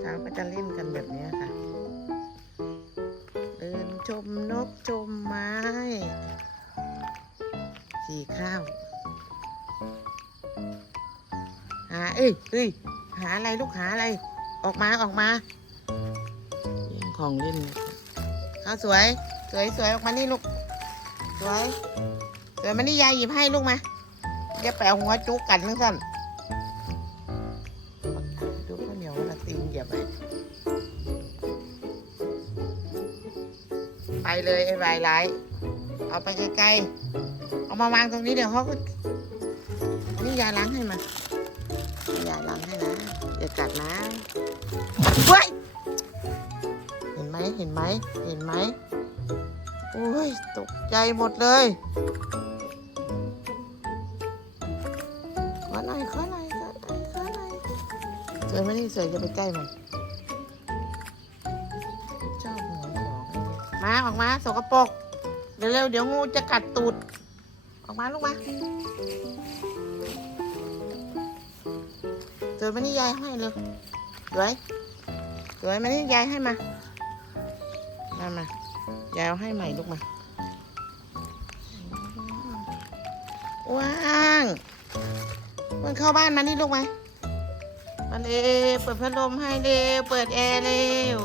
เช้าก็จะเล่นกันแบบนี้ค่ะ เดินชมนกชมไม้ ขี่ข้าว หา เอ้ยเอ้ยหาอะไรลูกหาอะไร ออกมาออกมา ของเล่นเข้าวสวย สวยสวยออกมานี่ลูก สวย สวยมานี่ยายหยิบให้ลูกมาอย่าแปะหัวจุกกันทั้งสั้น เลยไอ้วายร้ายเอาไปไกลๆเอามาวางตรงนี้เดี๋ยวเขาก็อันนี่ยายล้างให้มายายล้างให้นะอย่ากัดนะเฮ้ยเห็นไหมเห็นไหมเห็นไหมโอ้ยตกใจหมดเลยขอหน่อยขอหน่อยขอหน่อยขอหน่อยสวยไหมนี่สวยจะไปใกล้มัน มาออกมาสกปรกเร็วๆเดี๋ยวงูจะกัดตูด ออกมาลูกมาสวยไมานี่ยายให้เลยสวยสวยไมานี่ยายให้มามา มายายเอาให้ใหม่ลูกมา ว่างมันเข้าบ้านมานี่ลูกมามันเอเปิดพัดลมให้เร็ว เปิดแอร์เร็ว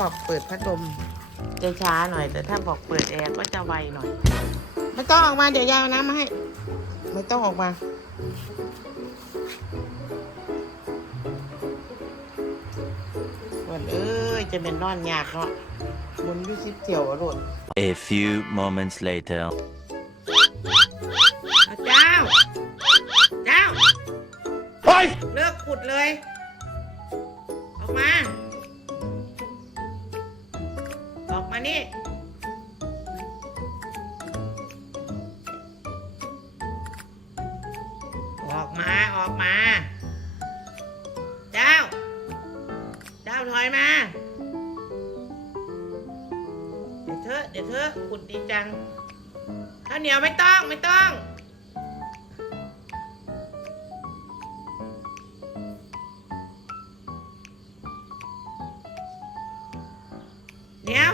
บอกเปิดพัดลมจะช้าหน่อย แต่ถ้าบอกเปิดแอร์ก็จะไวหน่อย ไม่ต้องออกมาเดี๋ยวยายเอาน้ำมาให้ ไม่ต้องออกมาวันเอ้ยจะเป็นนอนยากเนาะหมุนอยูสิบเที่ยวอะโรด A few moments later. เจ้า เจ้า เฮ้ย เลิกขุดเลย ออกมา นี่ออกมาออกมา เจ้า เจ้าถอยมา เดี๋ยวเธอเดี๋ยวเธอขุดดีจังข้าวเหนียวไม่ต้องไม่ต้องเดี๋ยว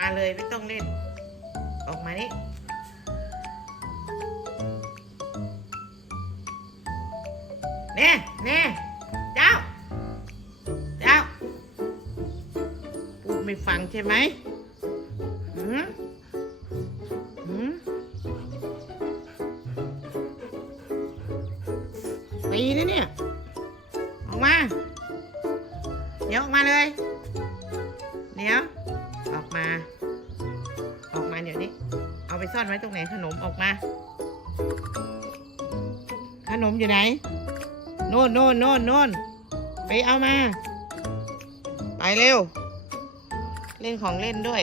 มาเลยไม่ต้องเล่น ออกมานี่แน่แน่เจ้า เจ้าพูดไม่ฟังใช่ไหมหืมหืมตีนะเนี่ย ออกมา เดี๋ยวออกมาเลย เดี๋ยว ออกมา ออกมาเดี๋ยวนี้ เอาไปซ่อนไว้ตรงไหนขนมออกมา ขนมอยู่ไหน โน่นโน่นโน่นโน่นไปเอามา ไปเร็ว เล่นของเล่นด้วย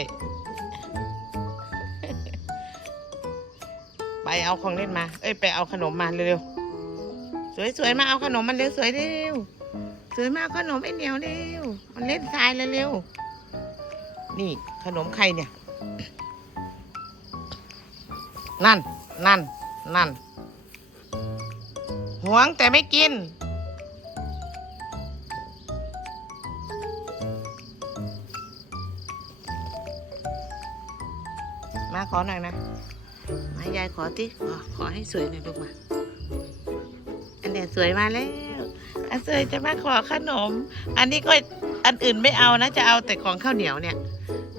ไปเอาของเล่นมา เอ้ยไปเอาขนมมาเร็วๆสวยๆมาเอาขนมมันเร็วสวยเร็วสวยมากขนมไอ้เหนียวเร็ว มันเล่นทรายเร็วๆ นี่ขนมใครเนี่ย นั่น นั่น นั่น หวงแต่ไม่กิน มาขอหน่อยนะ มายายขอติขอขอให้สวยหน่อยลูกมาอันเนี้ยสวยมาแล้วอันสวยจะมาขอขนม อันนี้ก็อันอื่นไม่เอานะ จะเอาแต่ของข้าวเหนียวเนี่ย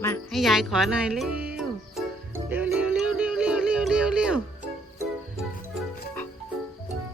มาให้ยายขอหน่อยเร็วเร็วเร็วเร็วเร็วเร็วเร็วเร็ว